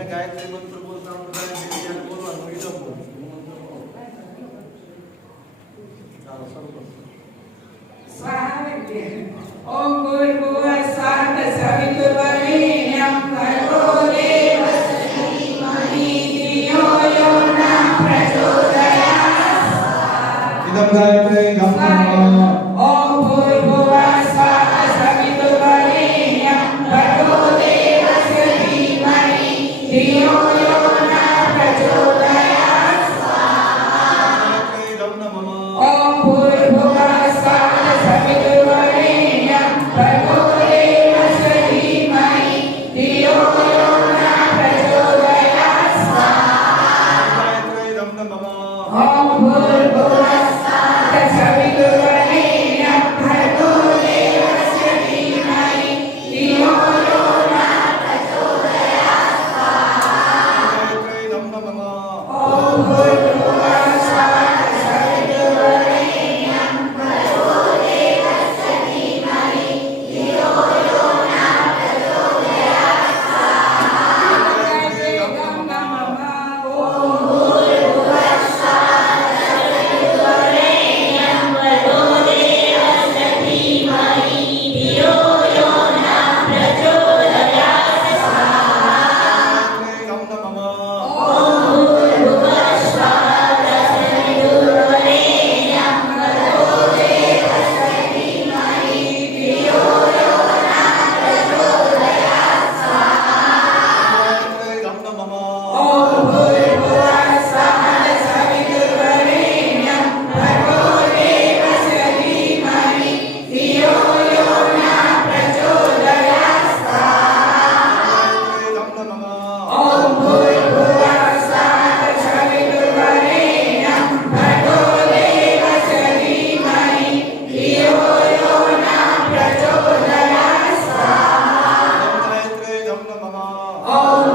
બંને ગાયત્રી મંત્ર બોલતા બધાને બેસીને બોલવાનું વિડમ બોલો. ચાલો શરૂ કરો. સ્વાહા. ઓમ ભૂર્ભુવઃ સ્વાહ સવિતુર્વરેણ્યં ભર્ગો દેવસ્ય ધીમહિ ધિયો યો ન પ્રચોદયાत्. ઇદં ગાયત્રી ગમ્મઃ. ઓમ ભૂર્ભુવઃ સ્વાહ સવિતુર્વરેણ્યં ભર્ગો દેવસ્ય ધીમહિ ધિયો યો ન પ્રચોદયાत्. ગાયત્રી દમ નમઃ. ઓમ ભૂર્ભુવઃ સ્વાહ સવિતુર્વરેણ્યં ભર્ગો દેવસ્ય ધીમહિ ધિયો યો ન પ્રચોદયાत्. ગાયત્રી દમ નમઃ. ઓમ ભૂર્ભુવઃ સ્વાહ સવિતુર્વરેણ્યં ભર્ગો દેવસ્ય ધીમહિ ધિયો યો ન પ્રચોદયાत्. ગાયત્રી દમ નમઃ. ઓમ ભૂર્ભુવઃ સ્વાહ સવિતુર્વરેણ્યં ભર્ગો દેવસ્ય ધીમહિ ધિયો યો ન પ્રચોદયાत्. ગાયત્રી દમ નમઃ. ઓમ ભૂર્ભુવઃ સ્વાહ સવિતુર્વરેણ્યં ભર્ગો દેવસ્ય ધીમહિ ધિયો યો ન પ્રચોદયાत्. ગાયત્રી દમ નમઃ. ઓમ ભૂર્ભુવઃ સ્વાહ સવિતુર્વરેણ્યં ભર્ગો દેવસ્ય ધીમહિ ધિયો યો ન પ્રચોદયાत्. ગાયત્રી દમ નમઃ. ઓમ ભૂર્ભુવઃ સ્વાહ સવિતુર્વરેણ્યં ભર્ગો દેવસ્ય ધીમહિ ધિયો યો ન પ્રચોદયાत्. ગાયત્રી દમ નમઃ. ઓમ ભૂર્ભુવઃ સ્વાહ સવિતુર્વરેણ્યં ભર્ગો દેવસ્ય ધીમહિ ધિયો યો ન પ્રચોદયાत्. ગાયત્રી દમ નમઃ. ઓમ